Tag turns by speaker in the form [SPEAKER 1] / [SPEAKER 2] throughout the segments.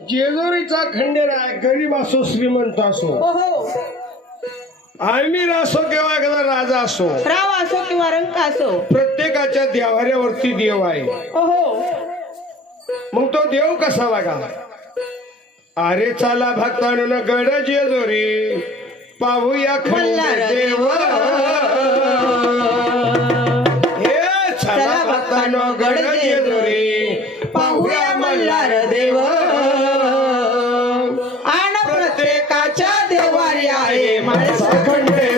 [SPEAKER 1] जेजुरीचा खंडेर आहे गरीब असो श्रीमंत असो. आमीर असो किंवा एखादा राजा असो
[SPEAKER 2] राव असो किंवा रंग असो.
[SPEAKER 1] प्रत्येकाच्या देवाऱ्यावरती देव आहे. मग तो देव कसा वागा? अरे चला भक्तांना गड जेजुरी पाहूया खल्ला देव. हे चला भक्तांनो गड जेजुरी
[SPEAKER 2] पाहूया मल्हार देव.
[SPEAKER 1] மனசு கொண்டு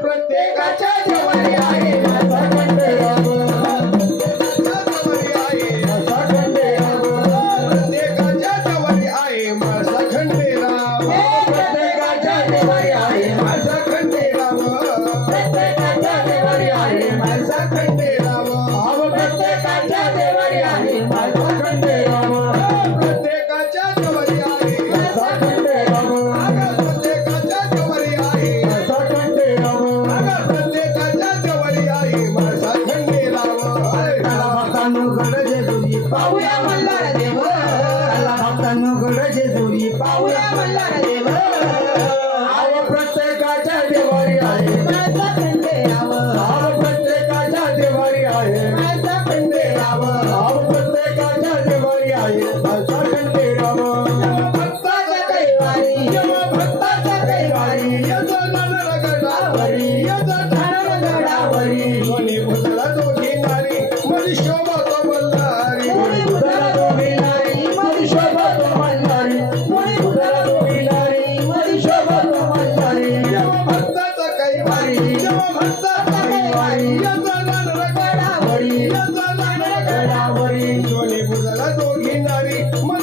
[SPEAKER 2] प्रत्येकाच्या जवळ भक्तांनो गडजे तुझी पाहूया मल्हार देव अल्ला भक्तांनो गडजे तुझी पाहूया मल्हार देव आव प्रत्येकाच्या देवारी आहे माझा
[SPEAKER 1] पिंडे आव आव प्रत्येकाच्या
[SPEAKER 2] देवारी आहे
[SPEAKER 1] माझा
[SPEAKER 2] पिंडे
[SPEAKER 1] आव
[SPEAKER 2] आव प्रत्येकाच्या देवारी आहे माझा पिंडे आव भक्ताच्या देवारी भक्ताच्या
[SPEAKER 1] देवारी यजमान गडावरी
[SPEAKER 2] यजमान गडावरी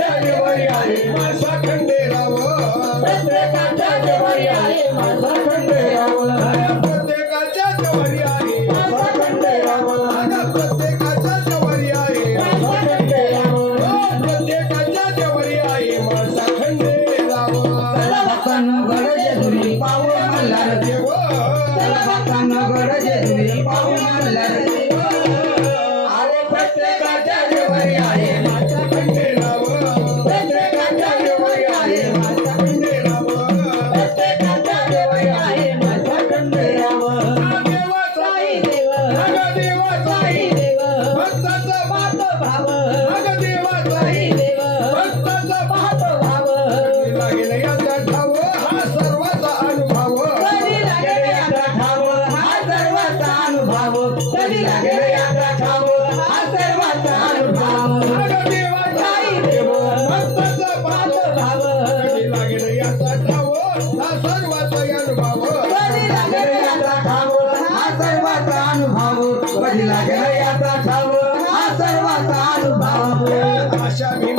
[SPEAKER 2] काठा
[SPEAKER 1] जवारी
[SPEAKER 2] आहे माझा खंडेराव
[SPEAKER 1] प्रत्येकाच्या जवारी आहे
[SPEAKER 2] माझा खंडेराव
[SPEAKER 1] प्रत्येकाच्या जवारी आहे. माझा खंडेराव
[SPEAKER 2] प्रत्येकाच्या जवारी आहे.
[SPEAKER 1] माझा खंडेराव
[SPEAKER 2] प्रत्येकाच्या जवारी आहे. माझा खंडेराव चला भक्तांना गरजे तुम्ही पाहू मला देव. चला भक्तांना गरजे तुम्ही पाहू मला देव.
[SPEAKER 1] पडला गेला
[SPEAKER 2] याचा ठाव
[SPEAKER 1] हा अनुभव